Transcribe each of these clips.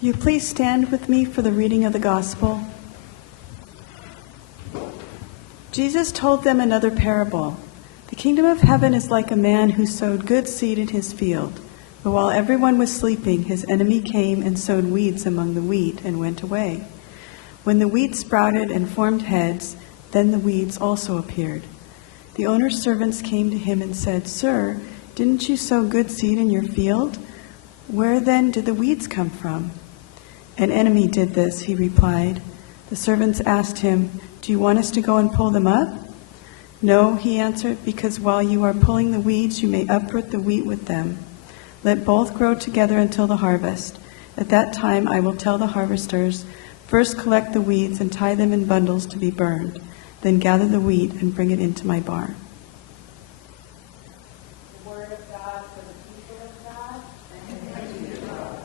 Will you please stand with me for the reading of the Gospel? Jesus told them another parable. The kingdom of heaven is like a man who sowed good seed in his field. But while everyone was sleeping, his enemy came and sowed weeds among the wheat and went away. When the wheat sprouted and formed heads, then the weeds also appeared. The owner's servants came to him and said, "Sir, didn't you sow good seed in your field? Where then did the weeds come from?" "An enemy did this," he replied. The servants asked him, "Do you want us to go and pull them up?" "No," he answered, "because while you are pulling the weeds, you may uproot the wheat with them. Let both grow together until the harvest. At that time I will tell the harvesters, first collect the weeds and tie them in bundles to be burned. Then gather the wheat and bring it into my barn." The word of God for the people of God. Thanks be to God.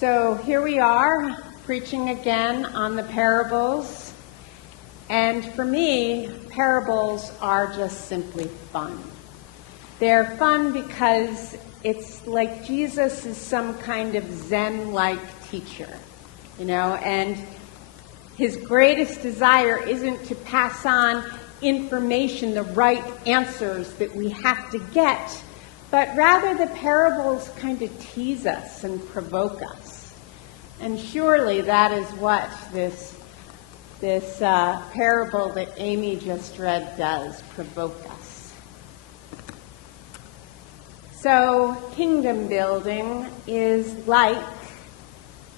So here we are, preaching again on the parables. And for me, parables are just simply fun. They're fun because it's like Jesus is some kind of Zen-like teacher, and his greatest desire isn't to pass on information, the right answers that we have to get, but rather the parables kind of tease us and provoke us. And surely that is what this parable that Amy just read does, provoke us. So kingdom building is like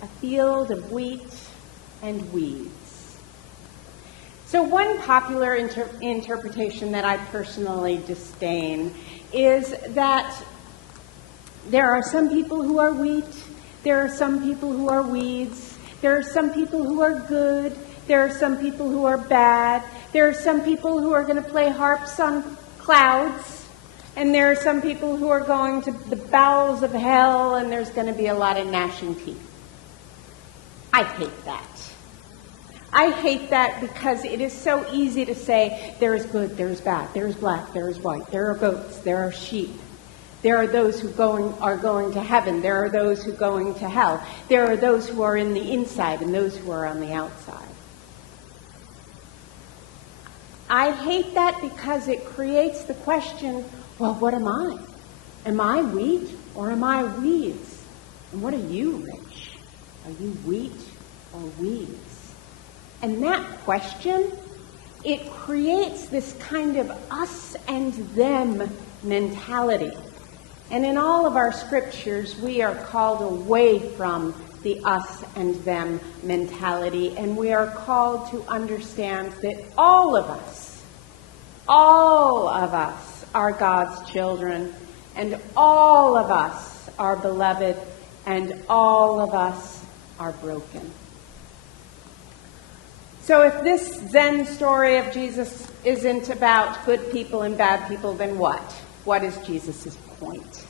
a field of wheat and weeds. So one popular interpretation that I personally disdain is that there are some people who are wheat, there are some people who are weeds, there are some people who are good, there are some people who are bad, there are some people who are going to play harps on clouds, and there are some people who are going to the bowels of hell, and there's going to be a lot of gnashing teeth. I hate that. I hate that because it is so easy to say there is good, there is bad, there is black, there is white, there are goats, there are sheep. There are those who are going to heaven. There are those who are going to hell. There are those who are in the inside and those who are on the outside. I hate that because it creates the question, well, what am I? Am I wheat or am I weeds? And what are you, Rich? Are you wheat or weeds? And that question, it creates this kind of us and them mentality. And in all of our scriptures, we are called away from the us and them mentality, and we are called to understand that all of us are God's children, and all of us are beloved, and all of us are broken. So if this Zen story of Jesus isn't about good people and bad people, then what? What is Jesus' point?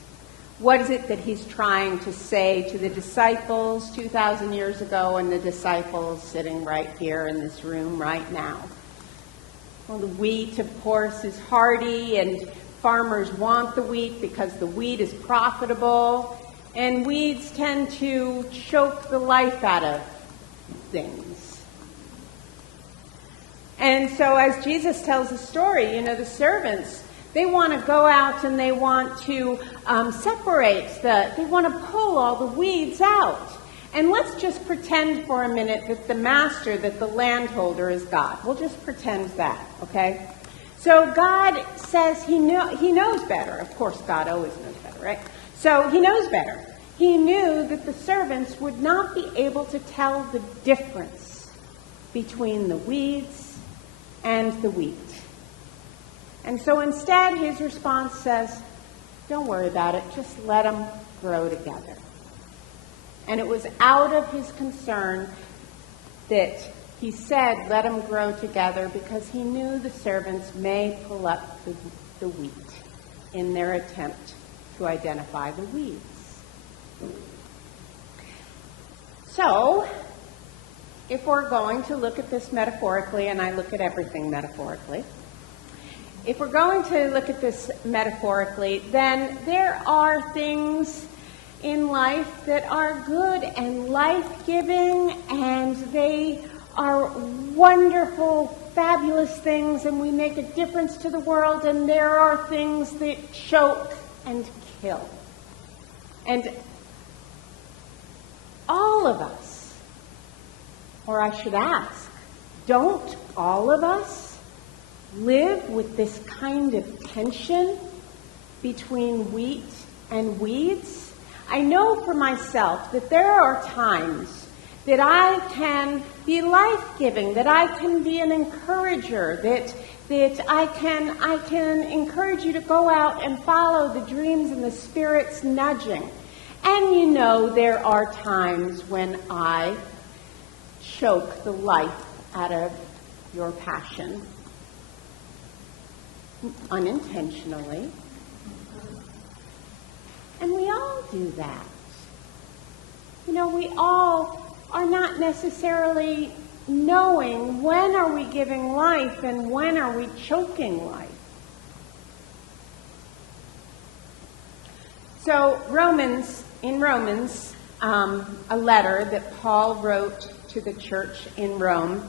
What is it that he's trying to say to the disciples 2,000 years ago and the disciples sitting right here in this room right now? Well, the wheat, of course, is hardy, and farmers want the wheat because the wheat is profitable, and weeds tend to choke the life out of things. And so as Jesus tells the story, the servants, they want to go out and they want to they want to pull all the weeds out. And let's just pretend for a minute that the master, that the landholder is God. We'll just pretend that, okay? So God says he knows better. Of course, God always knows better, right? So he knows better. He knew that the servants would not be able to tell the difference between the weeds and the wheat. And so instead, his response says, don't worry about it, just let them grow together. And it was out of his concern that he said, let them grow together, because he knew the servants may pull up the wheat in their attempt to identify the weeds. So, if we're going to look at this metaphorically, and I look at everything metaphorically, if we're going to look at this metaphorically, then there are things in life that are good and life-giving, and they are wonderful, fabulous things, and we make a difference to the world, and there are things that choke and kill. And all of us, or I should ask, don't all of us live with this kind of tension between wheat and weeds? I know for myself that there are times that I can be life-giving, that I can be an encourager, that I can encourage you to go out and follow the dreams and the Spirit's nudging. And you know there are times when I choke the life out of your passion, unintentionally. And we all do that. You know, we all are not necessarily knowing when are we giving life and when are we choking life. So in Romans, a letter that Paul wrote to the church in Rome,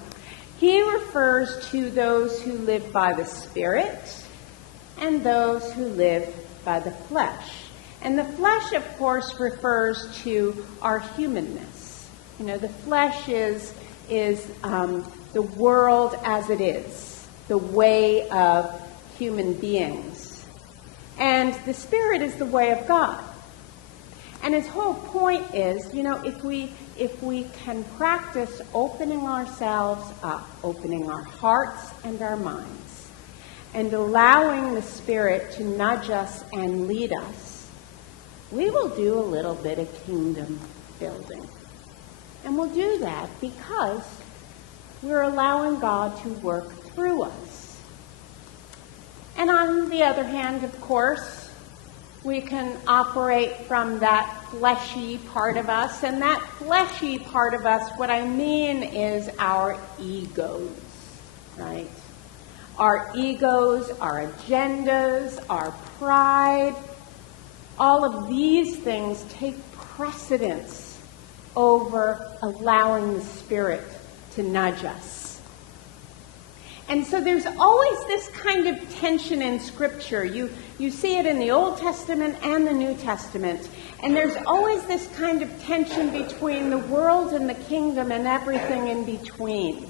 he refers to those who live by the Spirit and those who live by the flesh. And the flesh, of course, refers to our humanness. You know, the flesh is the world as it is, the way of human beings. And the Spirit is the way of God. And his whole point is, you know, if we can practice opening ourselves up, opening our hearts and our minds, and allowing the Spirit to nudge us and lead us, we will do a little bit of kingdom building. And we'll do that because we're allowing God to work through us. And on the other hand, of course, we can operate from that fleshy part of us. And that fleshy part of us, what I mean is our egos, right? Our egos, our agendas, our pride, all of these things take precedence over allowing the Spirit to nudge us. And so there's always this kind of tension in Scripture. You see it in the Old Testament and the New Testament. And there's always this kind of tension between the world and the kingdom and everything in between.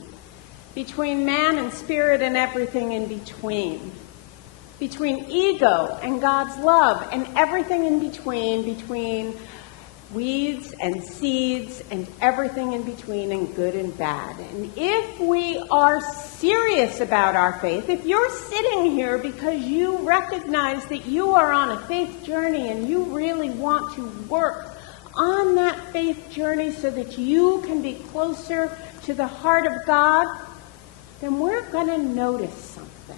Between man and spirit and everything in between. Between ego and God's love and everything in between weeds and seeds and everything in between, and good and bad. And if we are serious about our faith, if you're sitting here because you recognize that you are on a faith journey and you really want to work on that faith journey so that you can be closer to the heart of God, then we're going to notice something.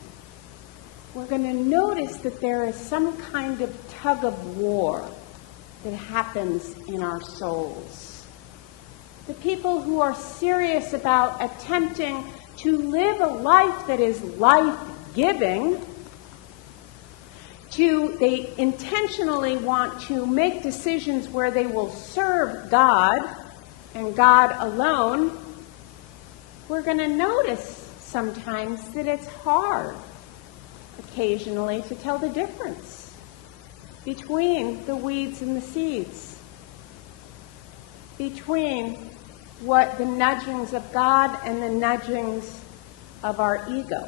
We're going to notice that there is some kind of tug of war that happens in our souls. The people who are serious about attempting to live a life that is life-giving, they intentionally want to make decisions where they will serve God and God alone, we're going to notice sometimes that it's hard occasionally to tell the difference between the weeds and the seeds, between what the nudgings of God and the nudgings of our ego.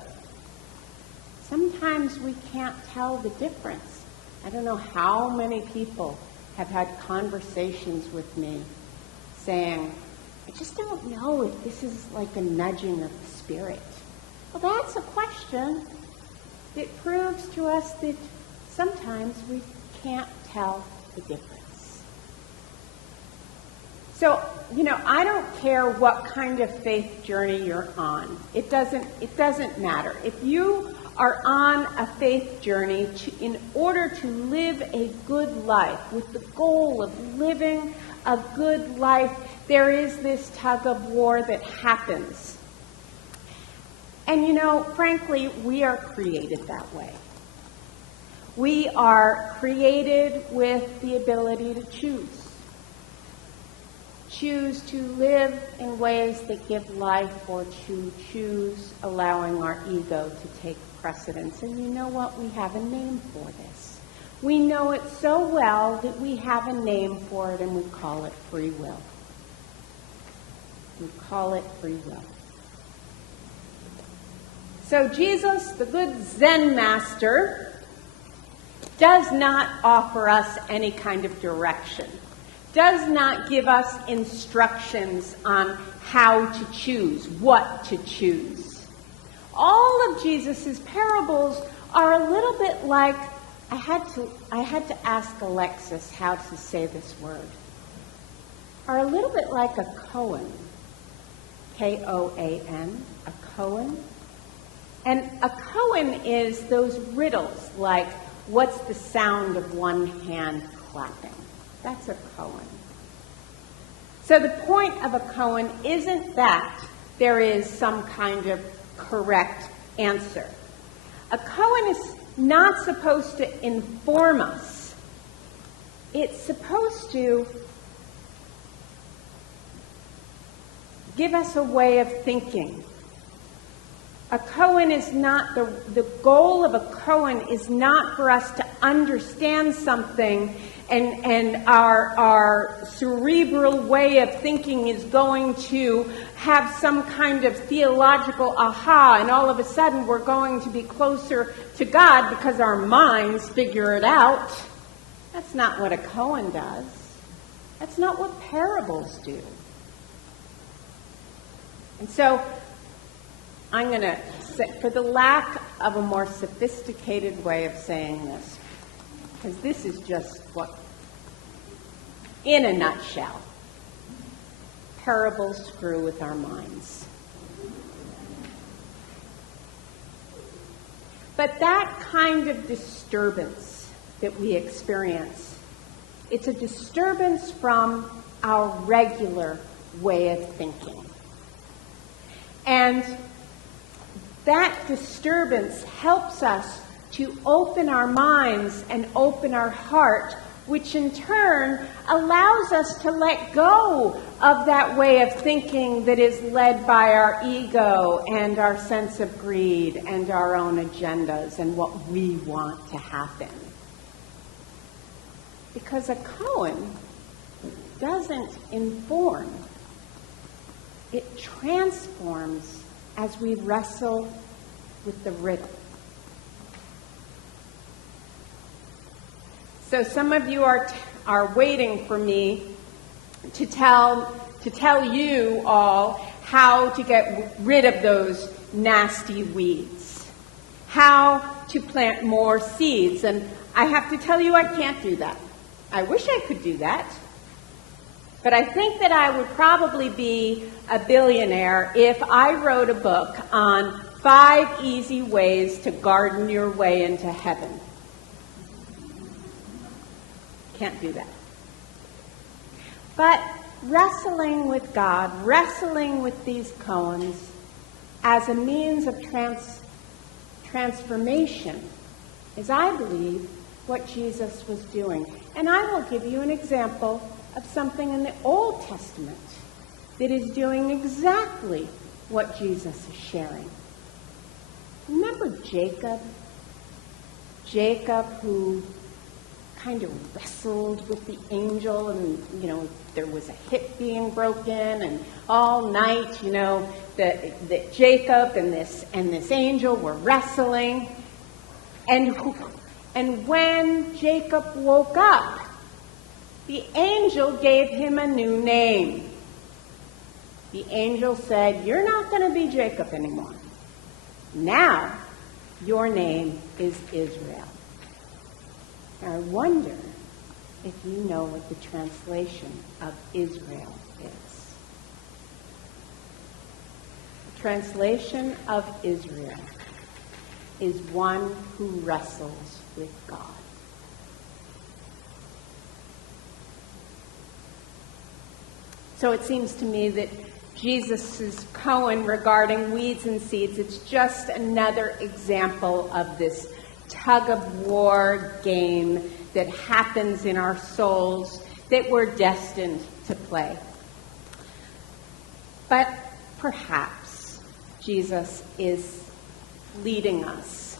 Sometimes we can't tell the difference. I don't know how many people have had conversations with me saying, I just don't know if this is like a nudging of the Spirit. Well, that's a question that proves to us that sometimes we can't tell the difference. So, you know, I don't care what kind of faith journey you're on. It doesn't matter. If you are on a faith journey in order to live a good life, with the goal of living a good life, there is this tug of war that happens. And frankly, we are created that way. We are created with the ability to choose. Choose to live in ways that give life, or to choose allowing our ego to take precedence. And you know what? We have a name for this. We know it so well that we have a name for it, and we call it free will. We call it free will. So Jesus, the good Zen master, does not offer us any kind of direction, does not give us instructions on how to choose, what to choose. All of Jesus' parables are a little bit like, I had to ask Alexis how to say this word, are a little bit like a koan, K-O-A-N, a koan. And a koan is those riddles like, what's the sound of one hand clapping? That's a koan. So the point of a koan isn't that there is some kind of correct answer. A koan is not supposed to inform us. It's supposed to give us a way of thinking. A koan is not, the goal of a koan is not for us to understand something and our cerebral way of thinking is going to have some kind of theological aha, and all of a sudden we're going to be closer to God because our minds figure it out. That's not what a koan does. That's not what parables do. And so I'm going to say, for the lack of a more sophisticated way of saying this, because this is just what, in a nutshell, parables screw with our minds. But that kind of disturbance that we experience, it's a disturbance from our regular way of thinking. And that disturbance helps us to open our minds and open our heart, which in turn allows us to let go of that way of thinking that is led by our ego and our sense of greed and our own agendas and what we want to happen. Because a koan doesn't inform. It transforms as we wrestle with the riddle. So some of you are waiting for me to tell you all how to get rid of those nasty weeds, how to plant more seeds. And I have to tell you, I can't do that. I wish I could do that. But I think that I would probably be a billionaire if I wrote a book on 5 easy ways to garden your way into heaven. Can't do that. But wrestling with God, wrestling with these koans as a means of transformation is, I believe, what Jesus was doing. And I will give you an example of something in the Old Testament that is doing exactly what Jesus is sharing. Remember Jacob? Jacob, who kind of wrestled with the angel, and, there was a hip being broken, and all night, that Jacob and this angel were wrestling. And when Jacob woke up, the angel gave him a new name. The angel said, "You're not going to be Jacob anymore. Now, your name is Israel." Now, I wonder if you know what the translation of Israel is. The translation of Israel is one who wrestles with God. So it seems to me that Jesus' koan regarding weeds and seeds. It's just another example of this tug-of-war game that happens in our souls that we're destined to play. But perhaps Jesus is leading us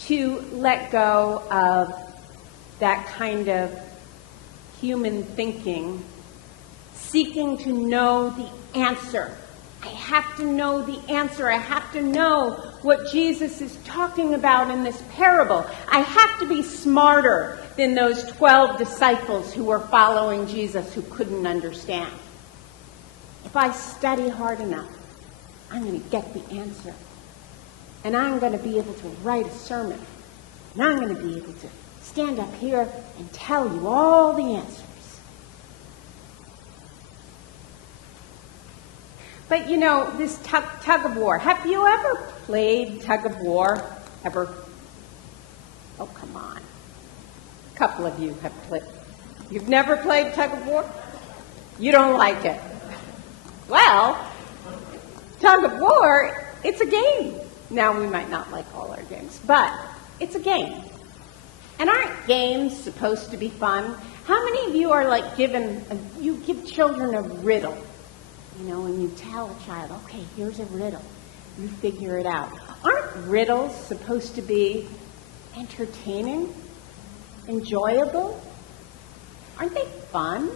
to let go of that kind of human thinking, seeking to know the answer. I have to know the answer. I have to know what Jesus is talking about in this parable. I have to be smarter than those 12 disciples who were following Jesus who couldn't understand. If I study hard enough, I'm going to get the answer. And I'm going to be able to write a sermon. And I'm going to be able to stand up here and tell you all the answers. But you know, this tug of war. Have you ever played tug of war? Ever? Oh, come on. A couple of you have played. You've never played tug of war? You don't like it. Well, tug of war, it's a game. Now, we might not like all our games, but it's a game. And aren't games supposed to be fun? How many of you are like you give children a riddle? You know, and you tell a child, okay, here's a riddle. You figure it out. Aren't riddles supposed to be entertaining, enjoyable? Aren't they fun?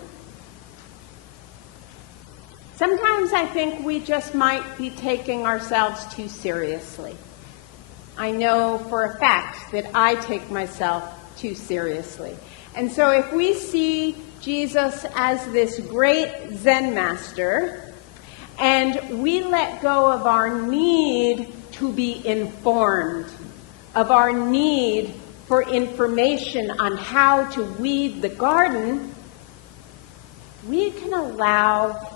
Sometimes I think we just might be taking ourselves too seriously. I know for a fact that I take myself too seriously. And so if we see Jesus as this great Zen master, and we let go of our need to be informed, of our need for information on how to weed the garden, we can allow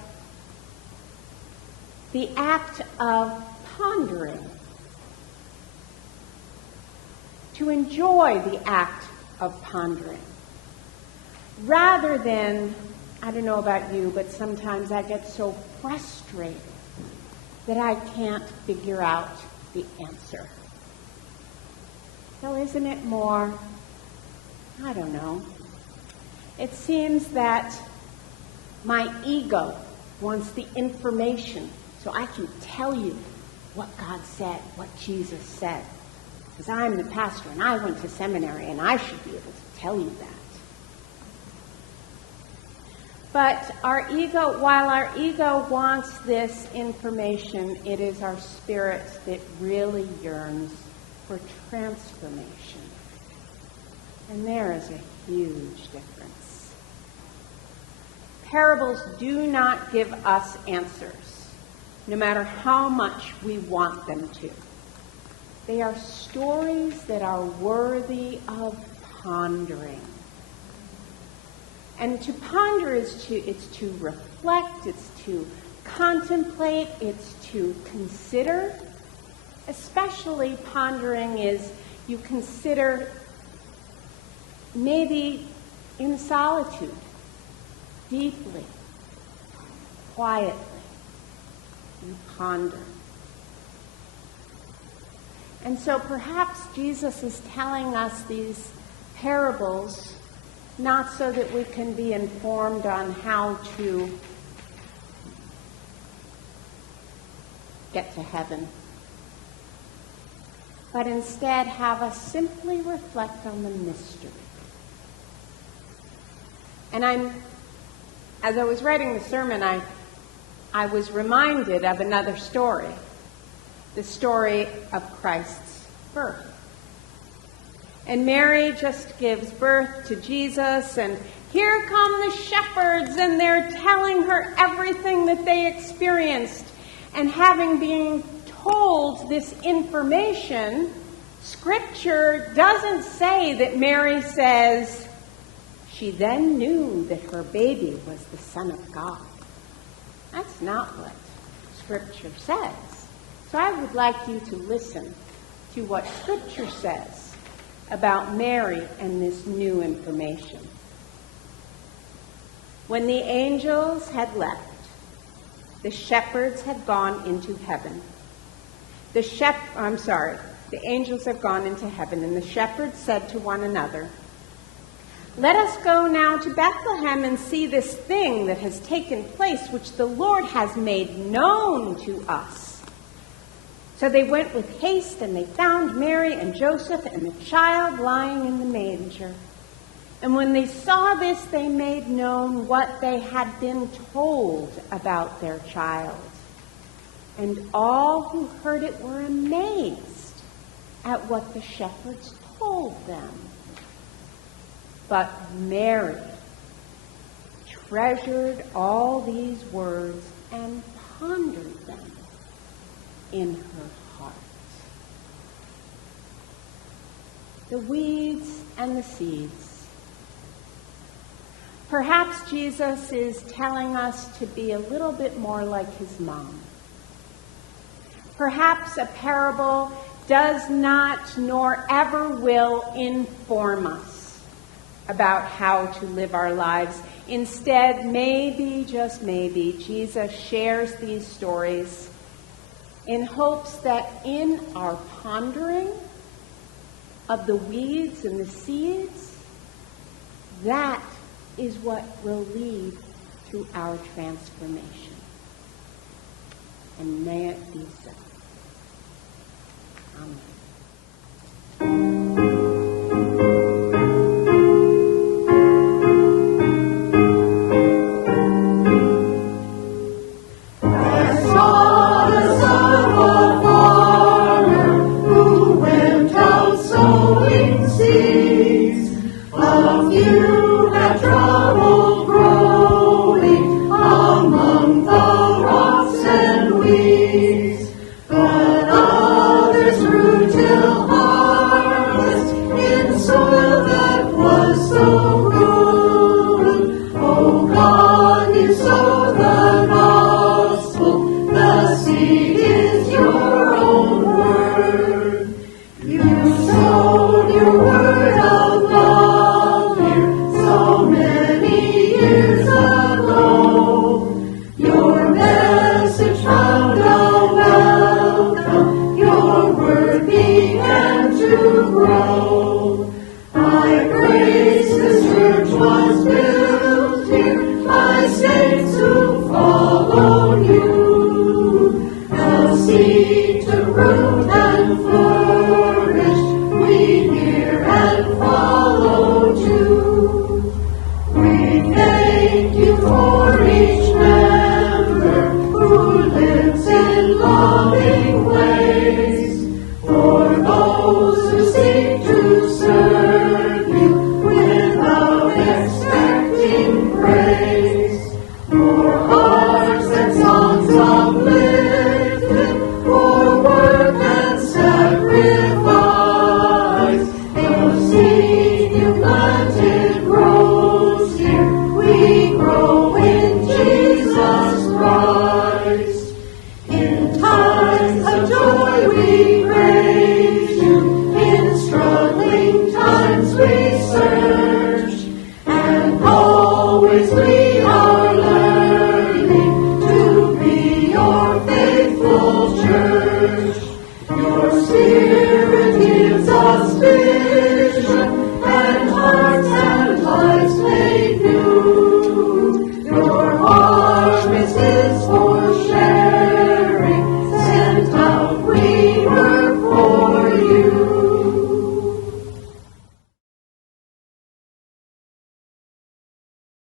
the act of pondering, to enjoy the act of pondering, rather than, I don't know about you, but sometimes I get so frustrated that I can't figure out the answer. So isn't it more, I don't know, it seems that my ego wants the information so I can tell you what God said, what Jesus said. Because I'm the pastor and I went to seminary and I should be able to tell you that. But our ego, while our ego wants this information, it is our spirit that really yearns for transformation. And there is a huge difference. Parables do not give us answers, no matter how much we want them to. They are stories that are worthy of pondering. And to ponder it's to reflect, it's to contemplate, it's to consider. Especially pondering is you consider maybe in solitude, deeply, quietly. You ponder. And so perhaps Jesus is telling us these parables not so that we can be informed on how to get to heaven, but instead have us simply reflect on the mystery. And as I was writing the sermon, I was reminded of another story, the story of Christ's birth. And Mary just gives birth to Jesus, and here come the shepherds, and they're telling her everything that they experienced. And having been told this information, Scripture doesn't say that Mary says she then knew that her baby was the Son of God. That's not what Scripture says. So I would like you to listen to what Scripture says about Mary and this new information. When the angels had left, The shepherds had gone into heaven. The angels have gone into heaven, and the shepherds said to one another, "Let us go now to Bethlehem and see this thing that has taken place, which the Lord has made known to us." So they went with haste, and they found Mary and Joseph and the child lying in the manger. And when they saw this, they made known what they had been told about their child. And all who heard it were amazed at what the shepherds told them. But Mary treasured all these words and pondered them in her heart. The weeds and the seeds. Perhaps Jesus is telling us to be a little bit more like his mom. Perhaps a parable does not nor ever will inform us about how to live our lives. Instead, maybe, just maybe, Jesus shares these stories in hopes that in our pondering of the weeds and the seeds, that is what will lead to our transformation. And may it be so. Amen. Your message found a welcome, your word began.